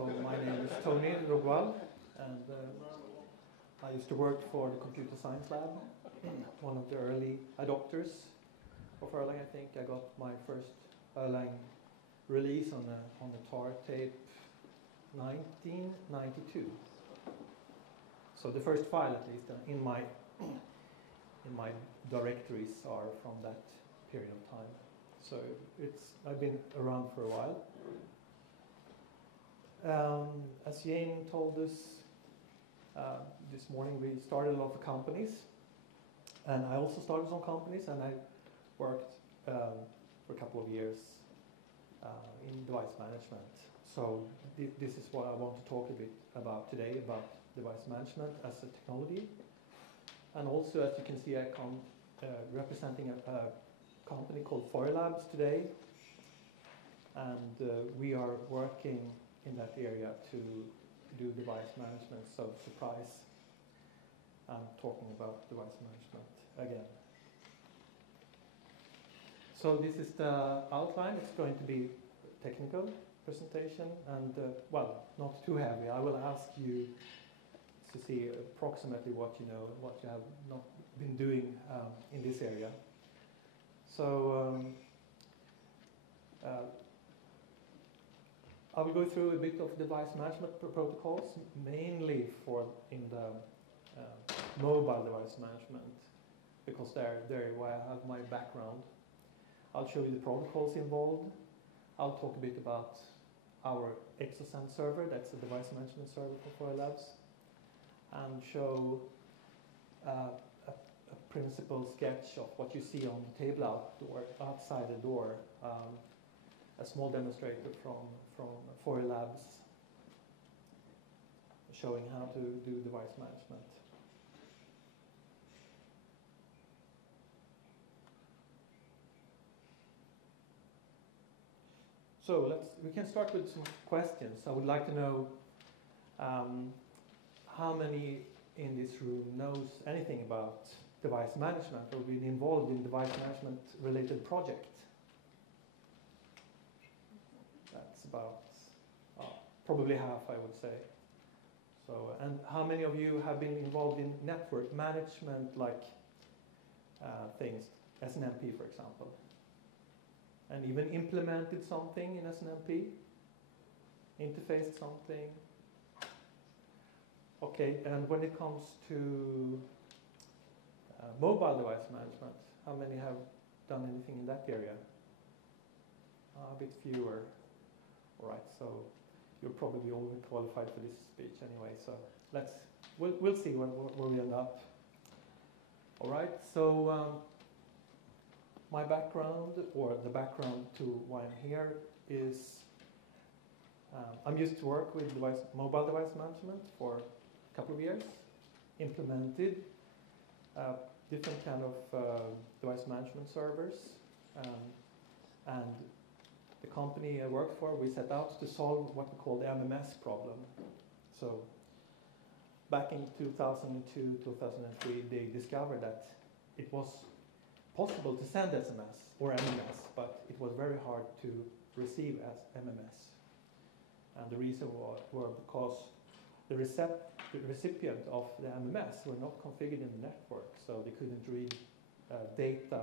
So my name is Tony Rogvall, and I used to work for the Computer Science Lab, one of the early adopters of Erlang. I think I got my first Erlang release on a tar tape 1992. So the first file, at least, in my directories are from that period of time. So I've been around for a while. As Jane told us this morning, we started a lot of companies, and I also started some companies, and I worked for a couple of years in device management. So this is what I want to talk a bit about today, about device management as a technology. And also, as you can see, I come representing a company called Labs today, and we are working in that area to do device management. So surprise, I'm talking about device management again. So this is the outline. It's going to be a technical presentation, and well, not too heavy. I will ask you to see approximately what you know, what you have not been doing in this area. So I will go through a bit of device management protocols, mainly in the mobile device management, because there where I have my background. I'll show you the protocols involved. I'll talk a bit about our Exosend server, that's the device management server for Labs, and show a principal sketch of what you see on the table outside the door, a small demonstrator from Labs showing how to do device management. So we can start with some questions. I would like to know how many in this room knows anything about device management or been involved in device management related project. That's about probably half, I would say. So, and how many of you have been involved in network management, like things, SNMP, for example? And even implemented something in SNMP? Interfaced something? Okay, and when it comes to mobile device management, how many have done anything in that area? A bit fewer. All right, so you're probably overqualified for this speech anyway, so we'll see where we end up. All right, so my background, or the background to why I'm here, is I'm used to work with mobile device management for a couple of years, implemented different kind of device management servers, and the company I worked for, we set out to solve what we call the MMS problem. So back in 2002, 2003, they discovered that it was possible to send SMS or MMS, but it was very hard to receive as MMS. And the reason was because the recipient of the MMS were not configured in the network, so they couldn't read data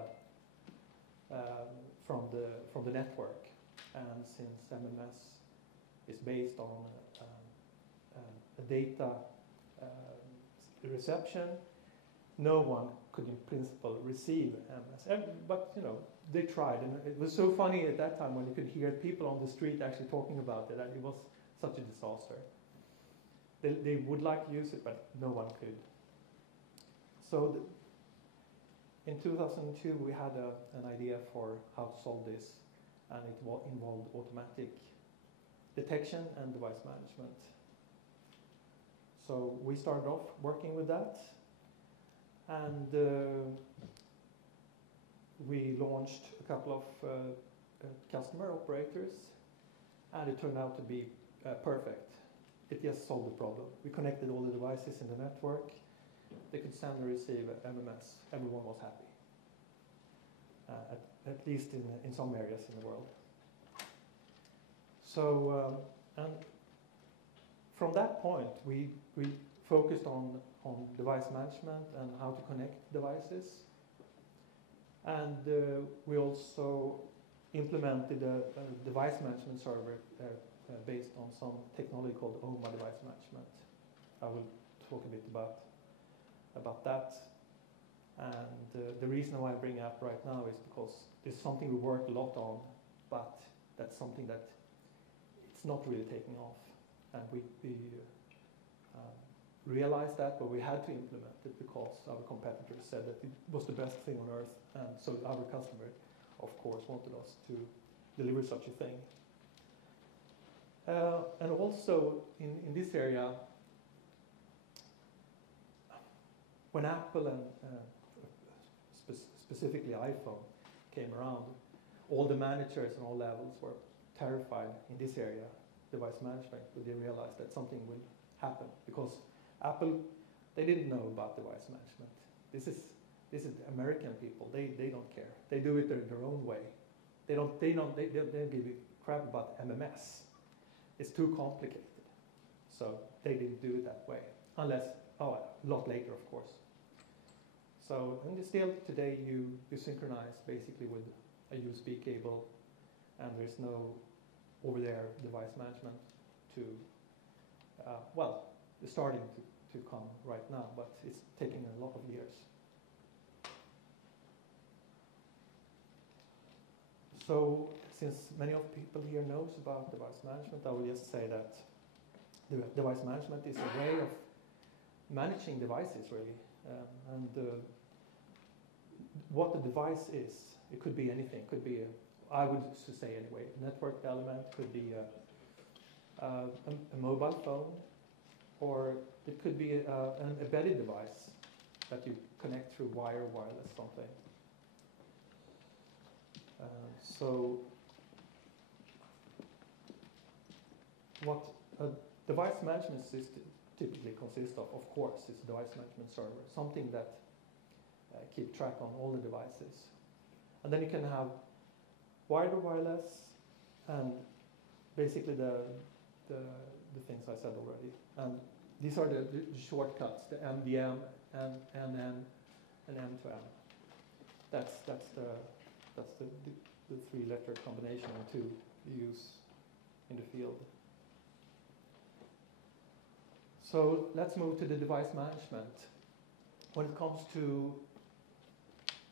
from the network. And since MMS is based on a data reception, no one could in principle receive MS. But they tried, and it was so funny at that time when you could hear people on the street actually talking about it, that it was such a disaster. They would like to use it, but no one could. So in 2002 we had an idea for how to solve this, and it involved automatic detection and device management. So we started off working with that, and we launched a couple of customer operators, and it turned out to be perfect. It just solved the problem. We connected all the devices in the network. They could send and receive MMS. Everyone was happy, at least in some areas in the world. So, and from that point, we focused on device management and how to connect devices. And we also implemented a device management server based on some technology called OMA device management. I will talk a bit about that. And the reason why I bring it up right now is because it's something we work a lot on, but that's something that it's not really taking off. And we realized that, but we had to implement it because our competitors said that it was the best thing on earth, and so our customer, of course, wanted us to deliver such a thing. And also in this area, when Apple and specifically iPhone came around, all the managers on all levels were terrified in this area, device management, but they realized that something would happen because Apple, they didn't know about device management. This is American people. They don't care. They do it their own way. They don't give a crap about MMS. It's too complicated. So they didn't do it that way, unless a lot later, of course. So and still today you synchronize basically with a USB cable, and there's no over-there device management to it's starting to come right now, but it's taking a lot of years. So since many of people here knows about device management, I will just say that device management is a way of managing devices, really. What the device is, it could be anything. It could be, I would say anyway, a network element, could be a mobile phone, or it could be an embedded device that you connect through wire, wireless, something. So what a device management system typically consists of course, is a device management server, something that keep track on all the devices. And then you can have wired or wireless, and basically the things I said already. And these are the shortcuts, the MDM, and NN, and M2M. That's the three-letter combination to use in the field. So let's move to the device management. When it comes to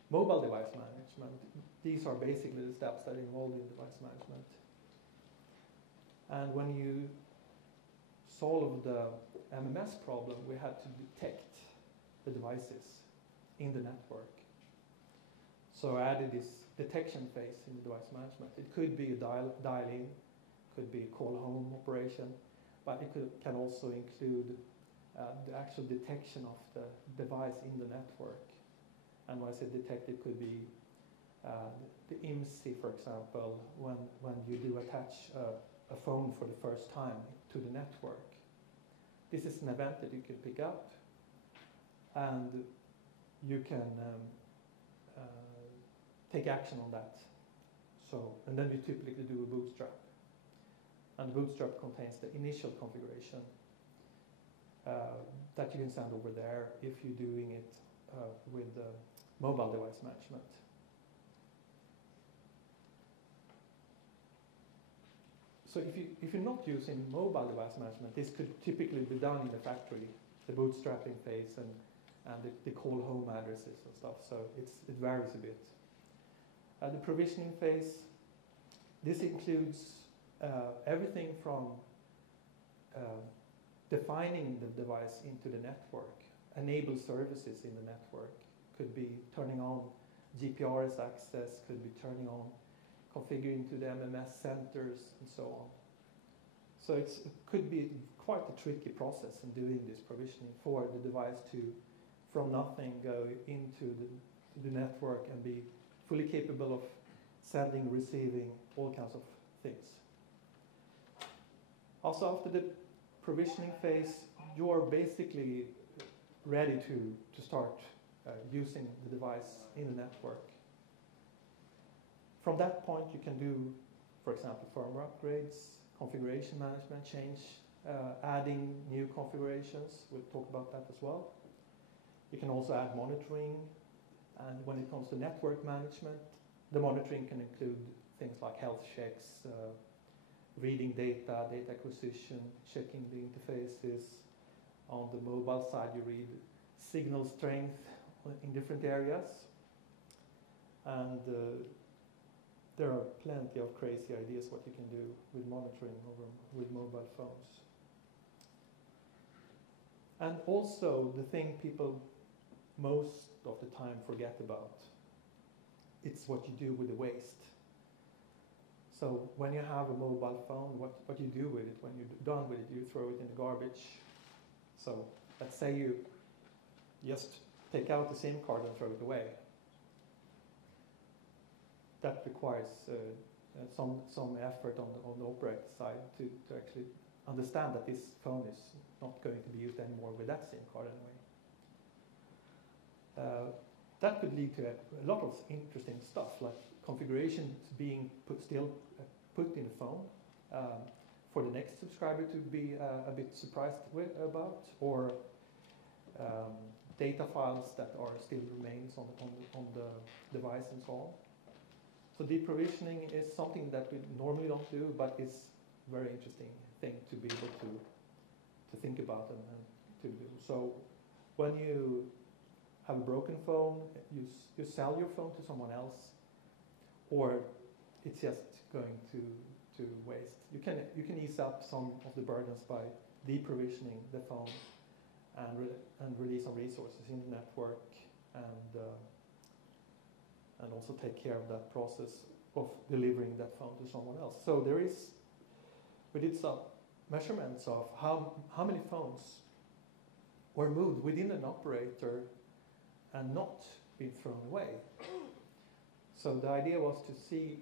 mobile device management, these are basically the steps that are involved in device management. And when you solve the MMS problem, we had to detect the devices in the network. So I added this detection phase in device management. It could be a dial-in, could be a call-home operation, but it can also include the actual detection of the device in the network. And when I say detect, it could be the IMSI, for example, when you do attach a phone for the first time to the network. This is an event that you can pick up, and you can take action on that. So, and then you typically do a bootstrap. And the bootstrap contains the initial configuration that you can send over there if you're doing it with mobile device management. So if you're not using mobile device management, this could typically be done in the factory, the bootstrapping phase and the call home addresses and stuff. So it varies a bit. The provisioning phase, this includes everything from defining the device into the network, enable services in the network, could be turning on GPRS access, could be turning on configuring to the MMS centers and so on. So it could be quite a tricky process in doing this provisioning for the device to, from nothing, go into the network and be fully capable of sending, receiving, all kinds of things. Also, after the provisioning phase, you're basically ready to start using the device in the network. From that point, you can do, for example, firmware upgrades, configuration management, change adding new configurations. We'll talk about that as well. You can also add monitoring, and when it comes to network management, the monitoring can include things like health checks, reading data, data acquisition, checking the interfaces. On the mobile side, you read signal strength in different areas. And there are plenty of crazy ideas what you can do with monitoring with mobile phones. And also the thing people most of the time forget about, it's what you do with the waste. So when you have a mobile phone, what you do with it, when you're done with it, you throw it in the garbage. So let's say you just take out the SIM card and throw it away. That requires some effort on the operator side to actually understand that this phone is not going to be used anymore with that SIM card anyway. That could lead to a lot of interesting stuff, like configurations being still put in the phone for the next subscriber to be a bit surprised about, or data files that are still remains on the device and so on. So deprovisioning is something that we normally don't do, but it's a very interesting thing to be able to think about and to do. So when you have a broken phone, you sell your phone to someone else, or it's just going to waste. You can ease up some of the burdens by deprovisioning the phone and release some resources in the network, and also take care of that process of delivering that phone to someone else. So we did some measurements of how many phones were moved within an operator and not been thrown away. So the idea was to see,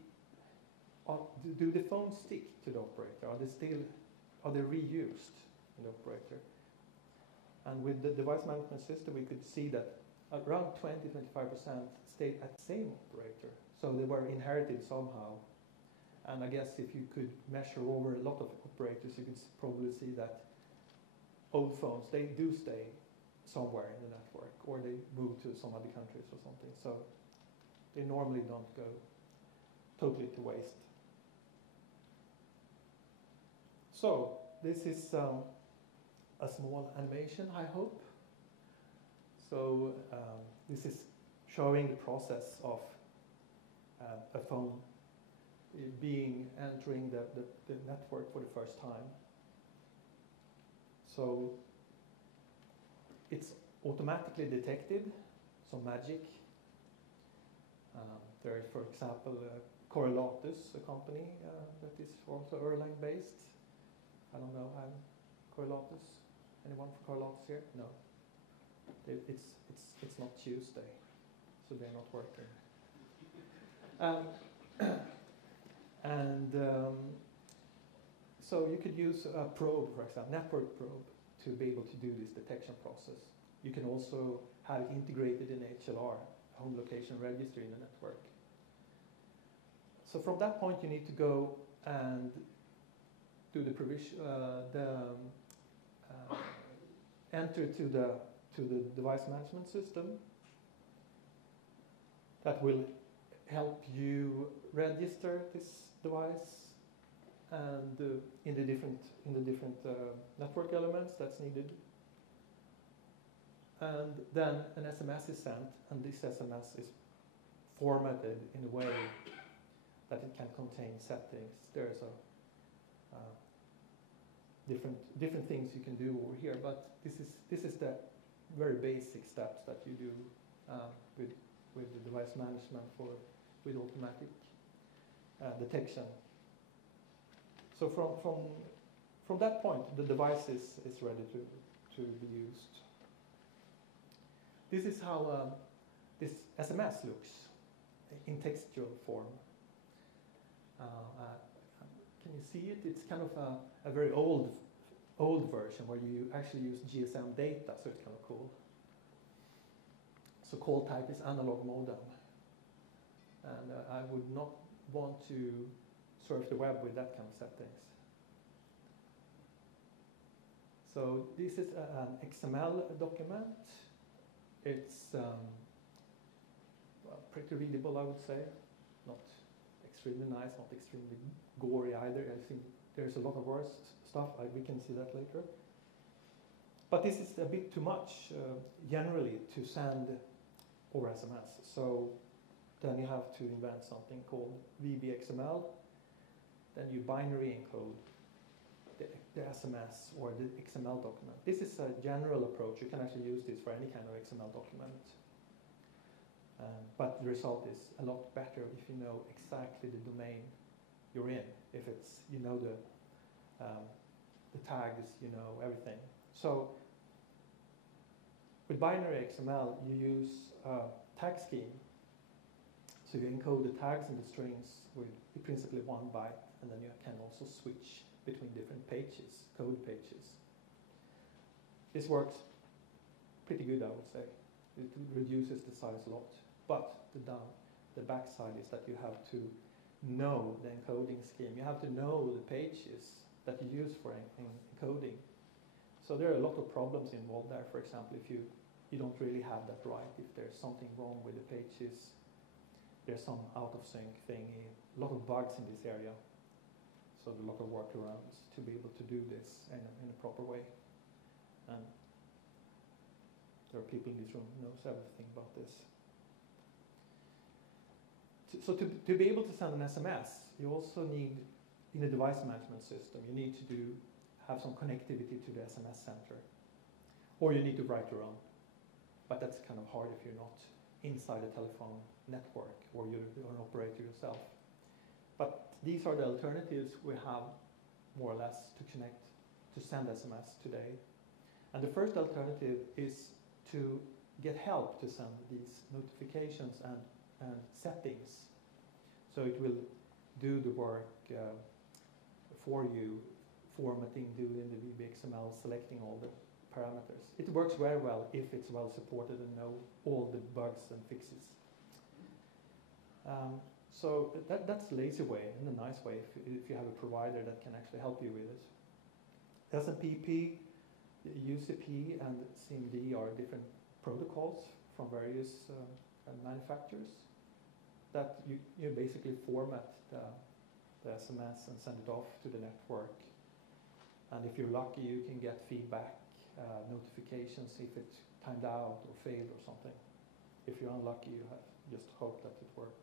do the phones stick to the operator? Are they reused in the operator? And with the device management system, we could see that around 20-25% stayed at the same operator. So they were inherited somehow. And I guess if you could measure over a lot of operators, you could probably see that old phones, they do stay somewhere in the network, or they move to some other countries or something. So they normally don't go totally to waste. So this is a small animation, I hope. So this is showing the process of a phone entering the network for the first time. So it's automatically detected, so magic. There is, for example, Correlatus, a company that is also Erlang based. I don't know, Correlatus. Anyone for Correlatus here? No. It's not Tuesday, so they're not working. So you could use a probe, for example, network probe, to be able to do this detection process. You can also have it integrated in HLR, home location registry in the network. So from that point, you need to go and do the provision, enter to the device management system. That will help you register this device and in the different network elements that's needed. And then an SMS is sent, and this SMS is formatted in a way that it can contain settings. There's different things you can do over here, but this is the very basic steps that you do with the device management with automatic detection. So from that point, the device is ready to be used. This is how this SMS looks in textual form. Can you see it? It's kind of a very old version where you actually use GSM data, so it's kind of cool. So call type is analog modem. And I would not want to surf the web with that kind of settings. So this is an XML document. It's well, pretty readable, I would say. Not extremely nice, not extremely gory either. I think there's a lot of worse stuff. We can see that later. But this is a bit too much generally to send over SMS. So then you have to invent something called VBXML. Then you binary encode the SMS or the XML document. This is a general approach. You can actually use this for any kind of XML document. But the result is a lot better if you know exactly the domain you're in. If it's, you know the tags, you know everything. So with binary XML, you use a tag scheme. So you encode the tags and the strings with principally 1 byte, and then you can also switch between different pages, code pages. This works pretty good, I would say. It reduces the size a lot. But the backside is that you have to know the encoding scheme. You have to know the pages that you use for encoding. So there are a lot of problems involved there. For example, if you don't really have that right, if there's something wrong with the pages, there's some out of sync thing, a lot of bugs in this area. So a lot of workarounds to be able to do this in a proper way. And there are people in this room who knows everything about this. So to be able to send an SMS, you also need, in a device management system, you need to have some connectivity to the SMS center. Or you need to write your own. But that's kind of hard if you're not inside a telephone network or you're an operator yourself. But these are the alternatives we have, more or less, to connect, to send SMS today. And the first alternative is to get help to send these notifications and settings. So it will do the work for you, formatting, doing the VBXML, selecting all the parameters. It works very well if it's well supported and know all the bugs and fixes. So that's a lazy way, in a nice way, if you have a provider that can actually help you with it. SNMP, UCP, and CMD are different protocols from various manufacturers that you basically format the SMS and send it off to the network. And if you're lucky, you can get feedback, notifications if it timed out or failed or something. If you're unlucky, you have just hope that it worked.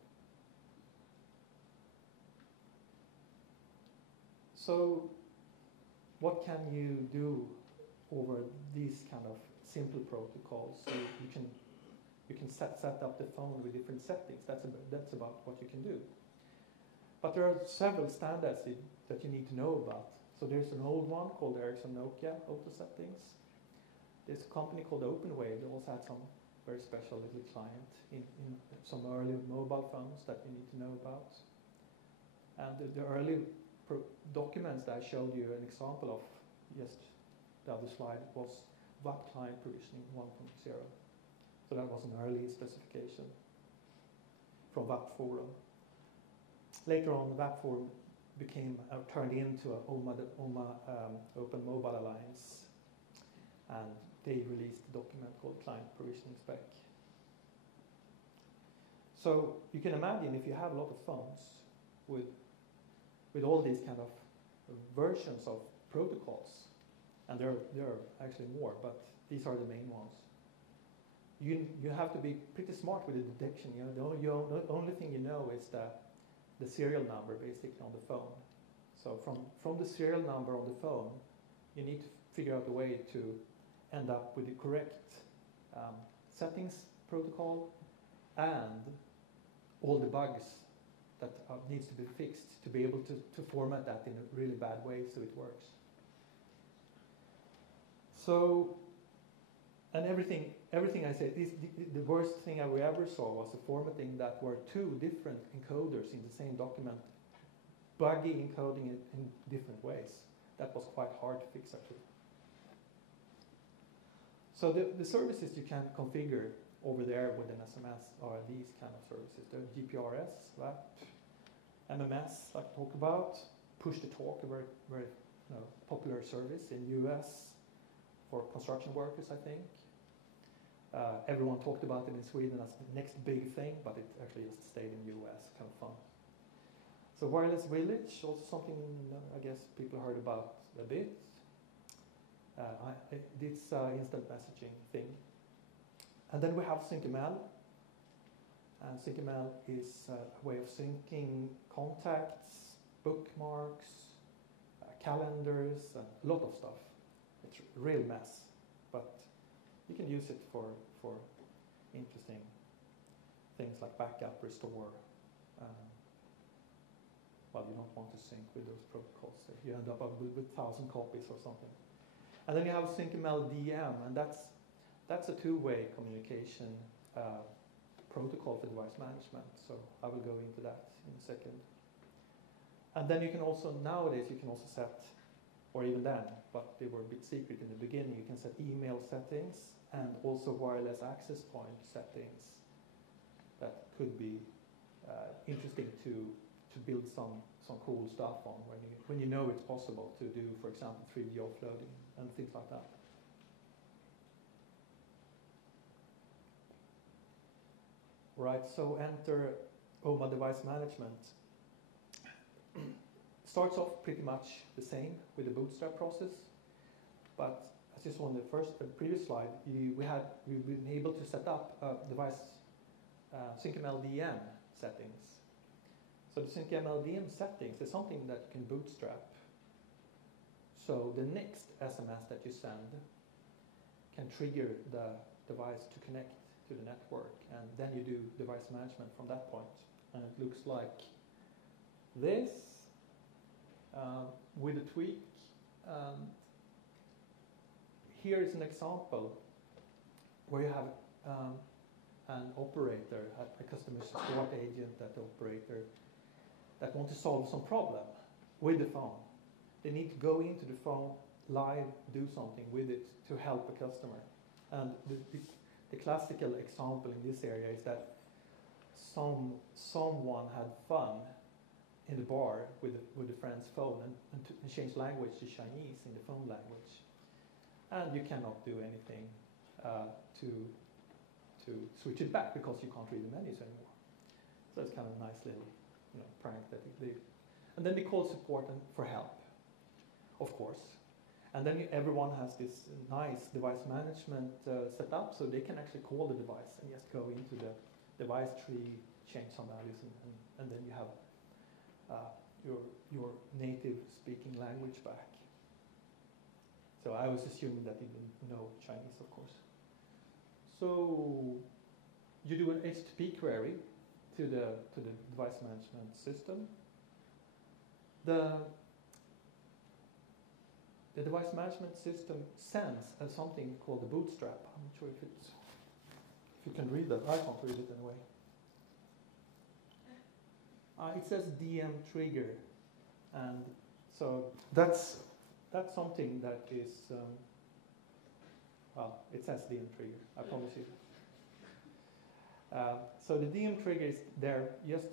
So what can you do over these kind of simple protocols? So you can set up the phone with different settings. That's about what you can do. But there are several standards that you need to know about. So there's an old one called Ericsson Nokia Auto Settings. There's a company called OpenWave. They also had some very special little client in some early mobile phones that you need to know about. And the early documents that I showed you an example of just the other slide was WAP client provisioning 1.0. So that was an early specification from WAP Forum. Later on, WAP Forum became turned into a OMA Open Mobile Alliance, and they released a document called Client Provisioning Spec. So you can imagine if you have a lot of phones with all these kind of versions of protocols, and there are actually more, but these are the main ones. You have to be pretty smart with the detection. You know, the only thing you know is the serial number basically on the phone. So from the serial number on the phone, you need to figure out a way to end up with the correct settings protocol and all the bugs that needs to be fixed to be able to format that in a really bad way so it works. So, and everything I said, the worst thing we ever saw was the formatting that were two different encoders in the same document, buggy encoding it in different ways. That was quite hard to fix actually. So the services you can configure over there with an SMS are these kind of services. They're GPRS, WAP, MMS, I talked about, push to talk, a very, very popular service in US. for construction workers, I think. Everyone talked about it in Sweden as the next big thing, but it actually just stayed in the US, kind of fun. So Wireless Village, also something I guess people heard about a bit. This instant messaging thing. And then we have SyncML. And SyncML is a way of syncing contacts, bookmarks, calendars, and a lot of stuff. It's a real mess, but you can use it for interesting things like backup, restore. Well, you don't want to sync with those protocols. So you end up with 1,000 copies or something. And then you have SyncML DM, and that's a two-way communication protocol for device management. So I will go into that in a second. And then you can also, nowadays, you can also set, or even then, but they were a bit secret in the beginning, you can set email settings and also wireless access point settings that could be interesting to build some cool stuff on when you know it's possible to do, for example, 3D offloading and things like that. Right, so enter OMA device management. Starts off pretty much the same with the bootstrap process, but as you saw on the previous slide, we've been able to set up device SyncML DM settings. So the SyncML DM settings is something that you can bootstrap. So the next SMS that you send can trigger the device to connect to the network, and then you do device management from that point. And it looks like this with a tweak. Here is an example where you have an operator, a customer support agent, that operator that want to solve some problem with the phone. They need to go into the phone live, do something with it to help a customer. And the classical example in this area is that someone had fun in the bar with a friend's phone and changed language to Chinese in the phone language. And you cannot do anything to switch it back because you can't read the menus anymore. So it's kind of a nice little prank that they do. And then they call support for help, of course. And then everyone has this nice device management set up, so they can actually call the device and just go into the device tree, change some values, and then you have your native speaking language back. So I was assuming that you didn't know Chinese, of course. So you do an HTTP query to the device management system. The device management system sends something called the bootstrap. I'm not sure if you can read that. I can't read it anyway. It says DM trigger, and so that's something that is well, it says DM trigger. I promise you. So the DM trigger is there just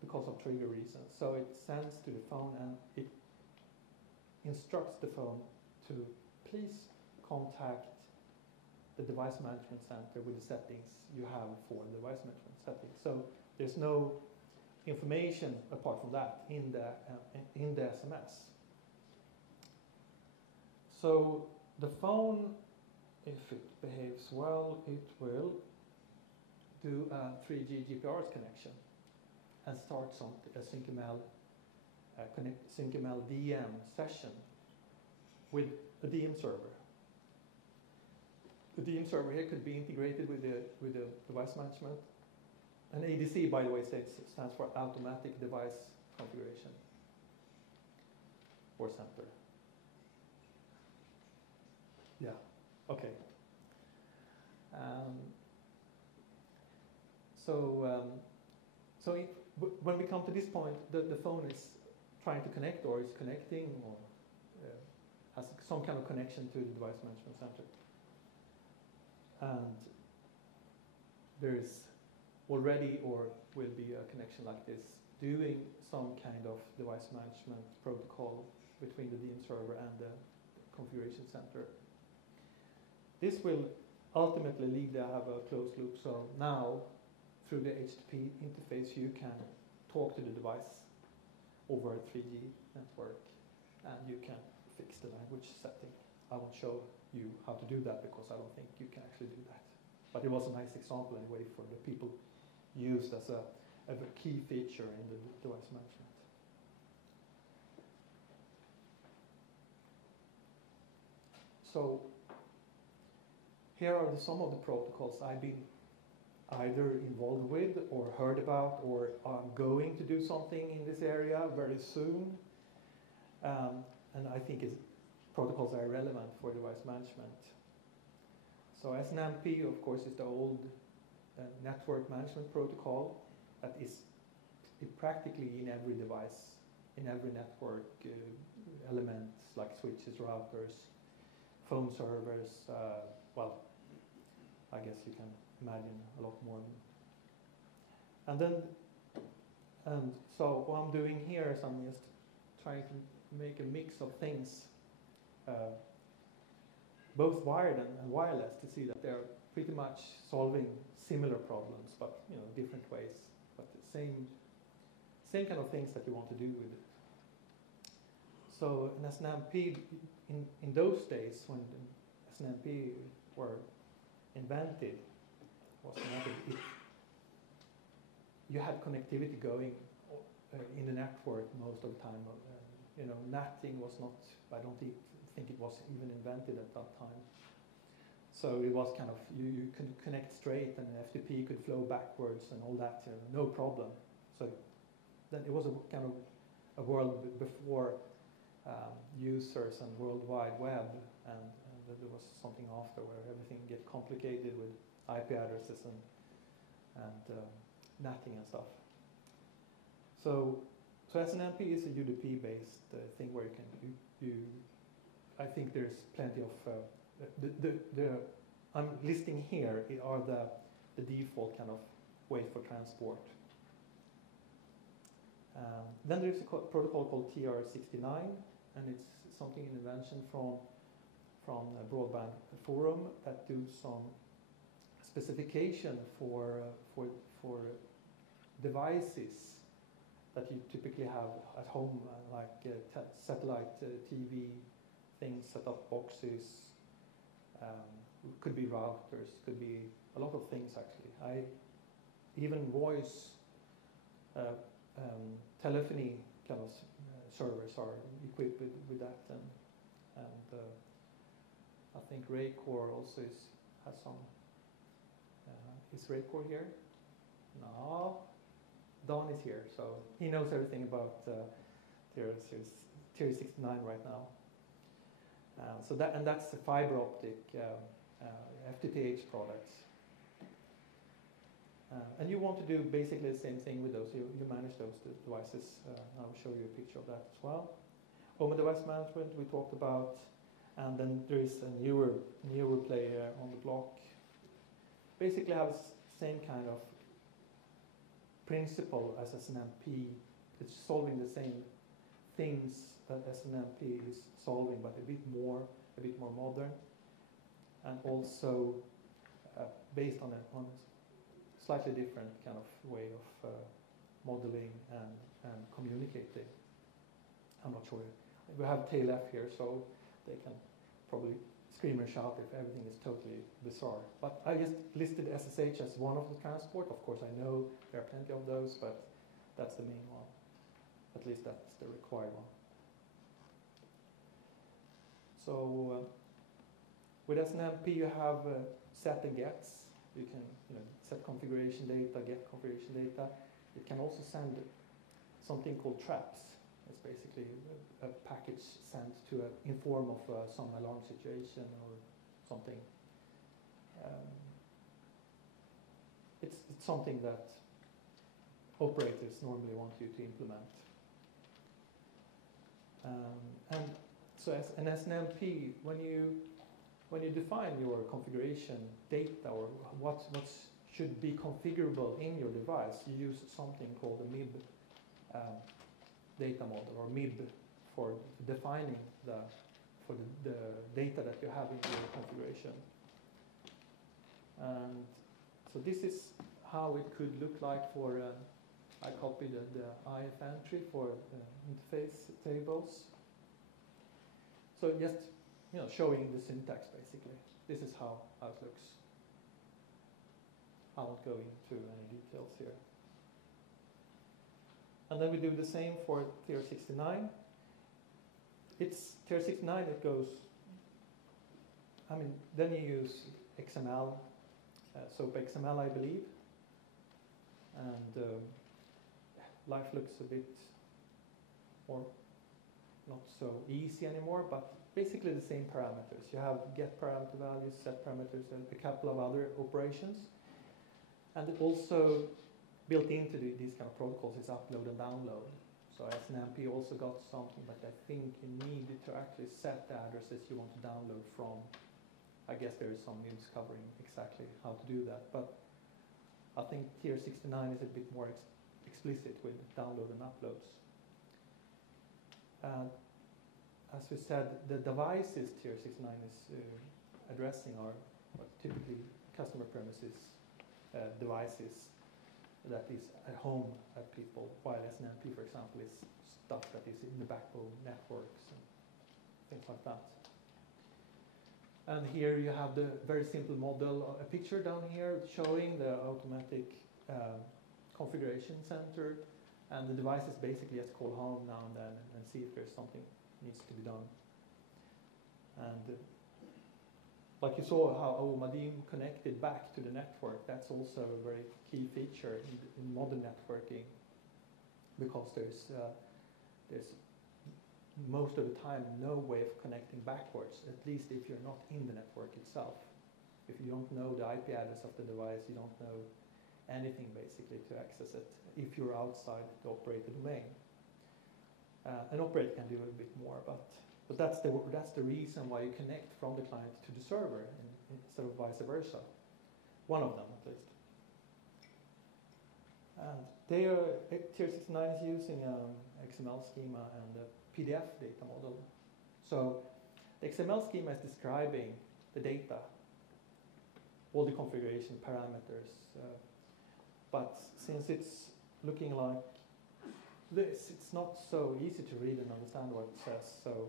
because of trigger reasons. So it sends to the phone and it instructs the phone to please contact the device management center with the settings you have for the device management settings. So there's no information apart from that in the SMS. So the phone, if it behaves well, it will do a 3G GPRS connection and start a SyncML DM session with a DM server. The DM server here could be integrated with the device management. And ADC, by the way, stands for Automatic Device Configuration or Center. Yeah, okay. So when we come to this point, the phone is trying to connect or is connecting or has some kind of connection to the device management center. And there is already or will be a connection like this doing some kind of device management protocol between the DM server and the configuration center. This will ultimately lead to have a closed loop. So now, through the HTTP interface, you can talk to the device over a 3G network, and you can fix the language setting. I won't show you how to do that because I don't think you can actually do that. But it was a nice example anyway for the people used as a key feature in the device management. So here are some of the protocols I've been either involved with or heard about, or I'm going to do something in this area very soon. And I think protocols are relevant for device management. So SNMP, of course, is the old network management protocol that is practically in every device, in every network elements like switches, routers, phone servers, well, I guess you can imagine a lot more. And then, so what I'm doing here is I'm just trying to make a mix of things, both wired and wireless, to see that they're pretty much solving similar problems, but different ways, but the same kind of things that you want to do with it. So an SNMP, in those days when SNMP were invented, you had connectivity going in the network most of the time. NATing was not, I don't think it was even invented at that time. So it was kind of, you could connect straight and FTP could flow backwards and all that, no problem. So then it was a kind of a world before users and World Wide Web, and there was something after where everything get complicated with IP addresses and NATing and stuff. So SNMP is a UDP-based thing where I think there's plenty of I'm listing here are the default kind of way for transport. Then there's a protocol called TR69, and it's something an invention from a broadband forum that do some specification for devices that you typically have at home, like satellite TV things, set-up boxes, could be routers, could be a lot of things actually. Even voice telephony kind of servers are equipped with that, and I think Raycore also has some. Is Raycore here? No. Don is here, so he knows everything about Tier 69 right now. So that's the fiber optic FTTH products. And you want to do basically the same thing with those. You manage those devices. I'll show you a picture of that as well. Home device management we talked about, and then there is a newer player on the block. Basically has same kind of principle as SNMP. It's solving the same things that SNMP is solving, but a bit more modern, and also based on a slightly different kind of way of modeling and communicating. I'm not sure. We have TLF here, so they can probably scream and shout if everything is totally bizarre. But I just listed SSH as one of the transport. Of course, I know there are plenty of those, but that's the main one. At least that's the required one. So with SNMP, you have set and gets. You can set configuration data, get configuration data. It can also send something called traps. It's basically a package sent to in form of some alarm situation or something. It's something that operators normally want you to implement. And so as an SNMP, when you define your configuration data or what should be configurable in your device, you use something called a MIB data model, or MIB, for defining the data that you have in your configuration. And so this is how it could look like for, I copied the IF entry for interface tables. So just showing the syntax basically. This is how it looks. I won't go into any details here. And then we do the same for tier 69. It's tier 69, it goes, then you use XML, SOAP XML, I believe. And life looks a bit more not so easy anymore, but basically the same parameters. You have get parameter values, set parameters, and a couple of other operations. And also built into these kind of protocols is upload and download. So SNMP also got something, but I think you needed to actually set the addresses you want to download from. I guess there is some news covering exactly how to do that, but I think tier 69 is a bit more explicit with download and uploads. As we said, the devices tier 69 is addressing are typically customer premises devices that is at home at people, while SNMP, for example, is stuff that is in the backbone networks and things like that. And here you have the very simple model, a picture down here showing the automatic configuration center, and the device is basically just call home now and then and see if there's something needs to be done. And like you saw how Omadim connected back to the network, that's also a very key feature in modern networking, because there's most of the time no way of connecting backwards, at least if you're not in the network itself. If you don't know the IP address of the device, you don't know anything basically to access it if you're outside the operator domain. An operator can do a bit more, but that's the reason why you connect from the client to the server instead of vice versa. One of them, at least. And tier 69 is using XML schema and a PDF data model. So the XML schema is describing the data, all the configuration parameters. But since it's looking like this, it's not so easy to read and understand what it says. So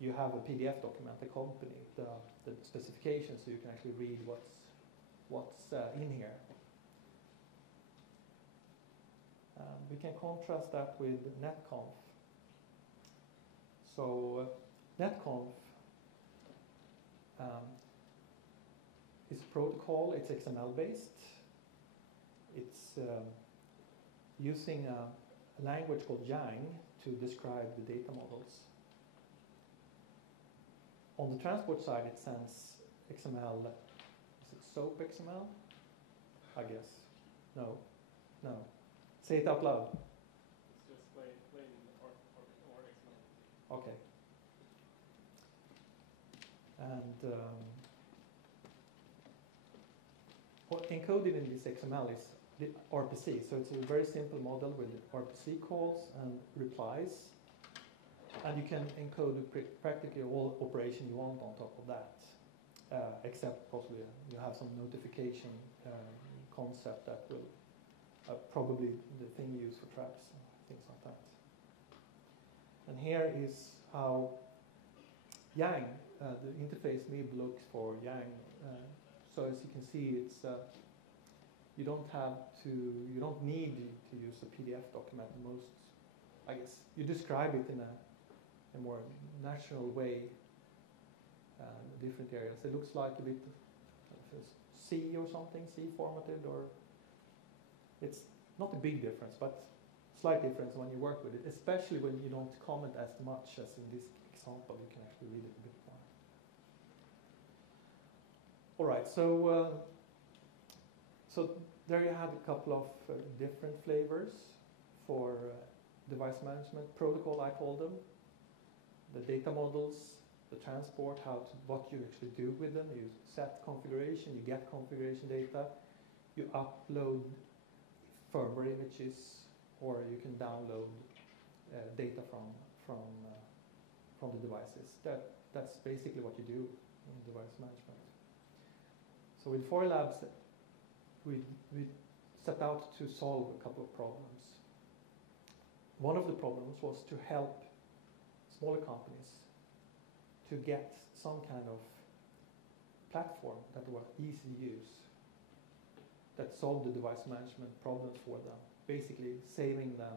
you have a PDF document accompanying the specifications, so you can actually read what's in here. We can contrast that with netconf. So netconf is a protocol. It's XML based. It's using a language called Yang to describe the data models. On the transport side, it sends XML. Is it SOAP XML? I guess. No. Say it out loud. It's just plain or XML. Okay. And what encoded in this XML is the RPC. So it's a very simple model with RPC calls and replies. And you can encode practically all operation you want on top of that, except possibly you have some notification concept that will probably the thing used for traps and things like that. And here is how Yang, the interface MIB looks for Yang. So as you can see, it's you don't need to use a PDF document. I guess you describe it in a more natural way. Different areas. It looks like a bit of C or something, C formatted, or it's not a big difference, but slight difference when you work with it, especially when you don't comment as much as in this example. You can actually read it a bit more. All right, so there you have a couple of different flavors for device management protocol, I call them. The data models, the transport, what you actually do with them. You set configuration, you get configuration data, you upload firmware images, or you can download data from the devices. That's basically what you do in device management. So with 4 Labs, we set out to solve a couple of problems. One of the problems was to help smaller companies to get some kind of platform that was easy to use, that solved the device management problems for them, basically saving them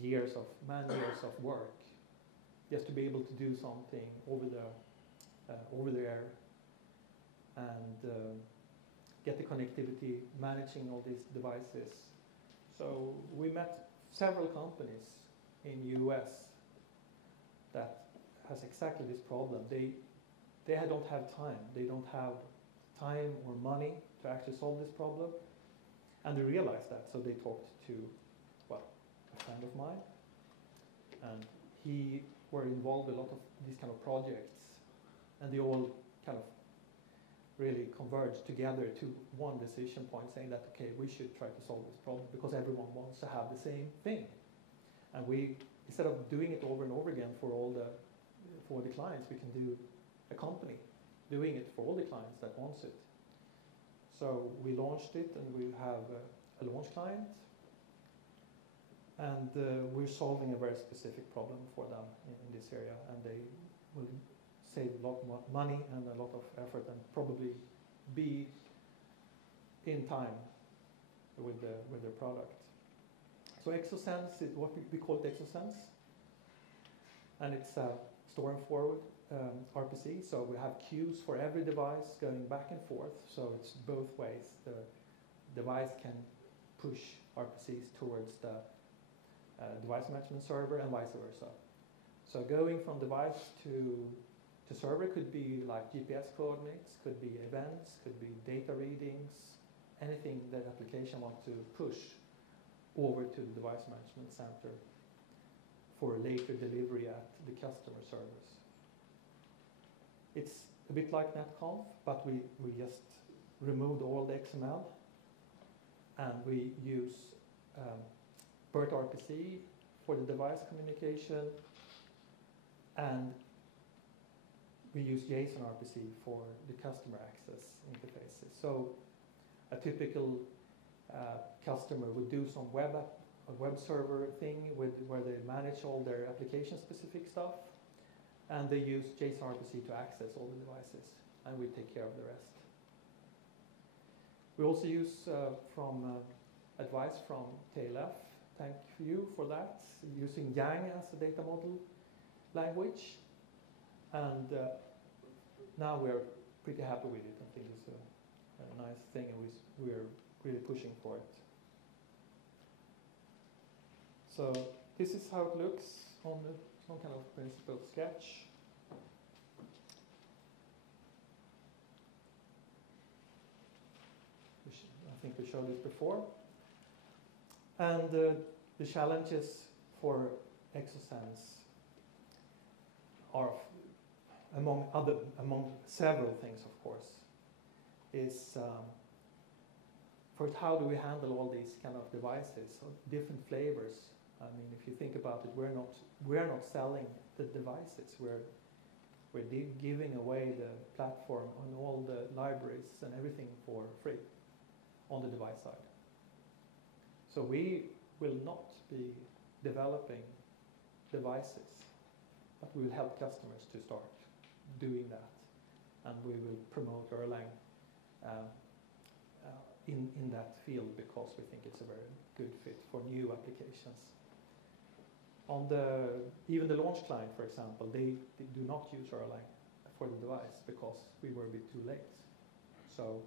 years of work, just to be able to do something over the air and get the connectivity, managing all these devices. So we met several companies in US that has exactly this problem. They don't have time. They don't have time or money to actually solve this problem. And they realized that, so they talked to, well, a friend of mine, and he were involved in a lot of these kind of projects, and they all kind of really converged together to one decision point, saying that, okay, we should try to solve this problem because everyone wants to have the same thing. And we, instead of doing it over and over again for the clients, we can do a company doing it for all the clients that wants it. So we launched it, and we have a launch client, and we're solving a very specific problem for them in this area, and they will save a lot more money and a lot of effort, and probably be in time with their product. So ExoSense is what we call it ExoSense, and it's a store and forward RPC. So we have queues for every device going back and forth. So it's both ways. The device can push RPCs towards the device management server and vice versa. So going from device to server could be like GPS coordinates, could be events, could be data readings, anything that application wants to push over to the device management center for later delivery at the customer servers. It's a bit like netconf, but we just removed all the XML, and we use BERT RPC for the device communication, and we use JSON RPC for the customer access interfaces. So a typical customer would do some a web server thing where they manage all their application-specific stuff, and they use JSON RPC to access all the devices, and we take care of the rest. We also use advice from TLF. Thank you for that. Using Yang as a data model language, and now we're pretty happy with it. I think it's a nice thing, and we're really pushing for it. So this is how it looks on some kind of principal sketch. I think we showed this before. And the challenges for ExoSense are, among several things, of course, is first, how do we handle all these kind of devices, different flavors? I mean, if you think about it, we're not selling the devices. We're giving away the platform and all the libraries and everything for free on the device side. So we will not be developing devices, but we will help customers to start doing that, and we will promote Erlang in that field because we think it's a very good fit for new applications. On even the launch client, for example, they do not use Erlang for the device because we were a bit too late. So,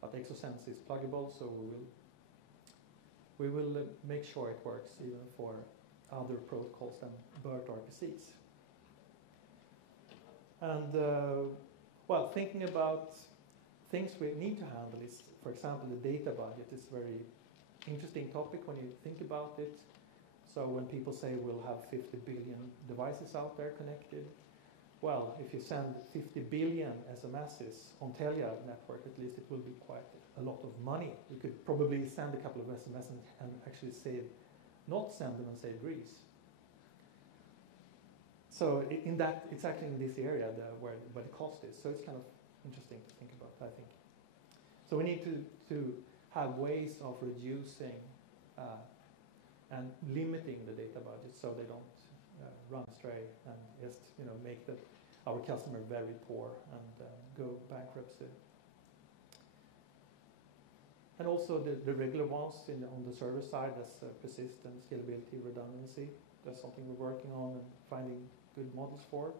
but ExoSense is pluggable, so we will make sure it works even for other protocols than BERT RPCs. And well, thinking about things we need to handle is, for example, the data budget is a very interesting topic when you think about it. So when people say we'll have 50 billion devices out there connected, well, if you send 50 billion SMSs on Telia network, at least it will be quite a lot of money. You could probably send a couple of SMS and actually not send them and save grease. So in that, it's actually in this area where the cost is. So it's kind of interesting to think about, I think. So we need to have ways of reducing and limiting the data budget so they don't run astray and just make our customer very poor and go bankruptcy. And also the regular ones on the server side, that's persistence, scalability, redundancy. That's something we're working on and finding good models for.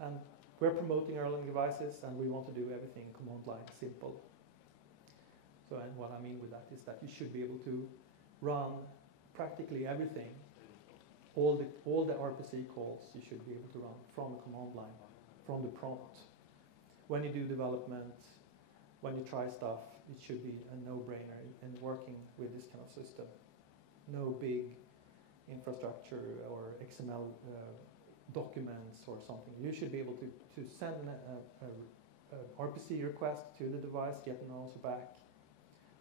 And we're promoting Erlang devices, and we want to do everything command line simple. So, and what I mean with that is that you should be able to run practically everything. All the RPC calls you should be able to run from the command line, from the prompt. When you do development, when you try stuff, it should be a no-brainer in working with this kind of system. No big infrastructure or XML documents or something. You should be able to send an RPC request to the device, get an answer back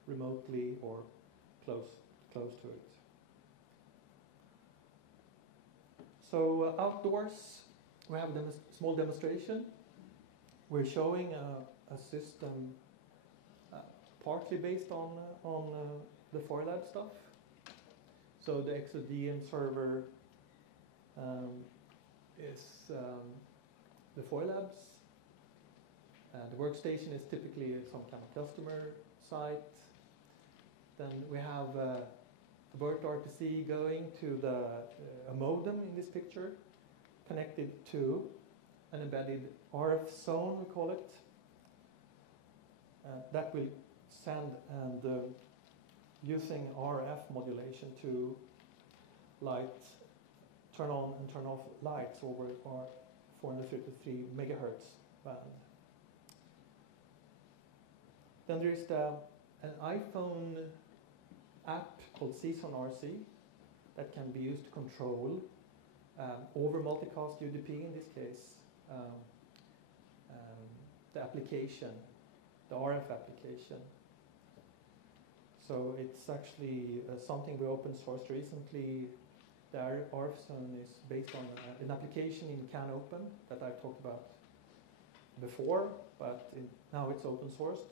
remotely or close to it. So outdoors, we have a small demonstration. We're showing a system partly based on the FoiLab stuff. So the XODM server is the FoiLabs. The workstation is typically some kind of customer site. Then we have a BERT RPC going to a modem in this picture, connected to an embedded RF zone, we call it. That will send and using RF modulation to turn on and turn off lights over our 433 megahertz band. Then there is an iPhone app called CSON RC that can be used to control over multicast UDP, in this case, the application, the RF application. So it's actually something we open sourced recently. The RF zone is based on an application in CanOpen that I've talked about before, but now it's open sourced.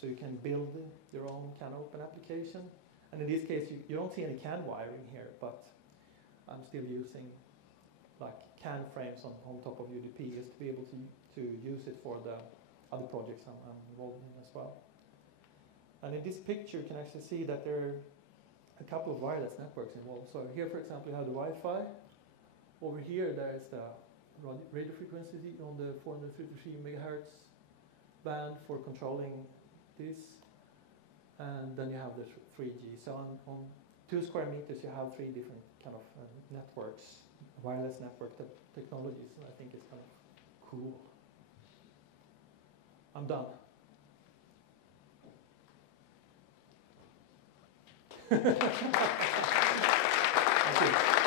So you can build your own CanOpen application. And in this case, you don't see any CAN wiring here, but I'm still using like CAN frames on top of UDP just to be able to use it for the other projects I'm involved in as well. And in this picture, you can actually see that there are a couple of wireless networks involved. So here, for example, you have the Wi-Fi. Over here, there is the radio frequency on the 433 megahertz band for controlling this. And then you have the 3G. So on 2 square meters, you have 3 different kind of networks, wireless network technologies. And I think it's kind of cool. I'm done. Thank you.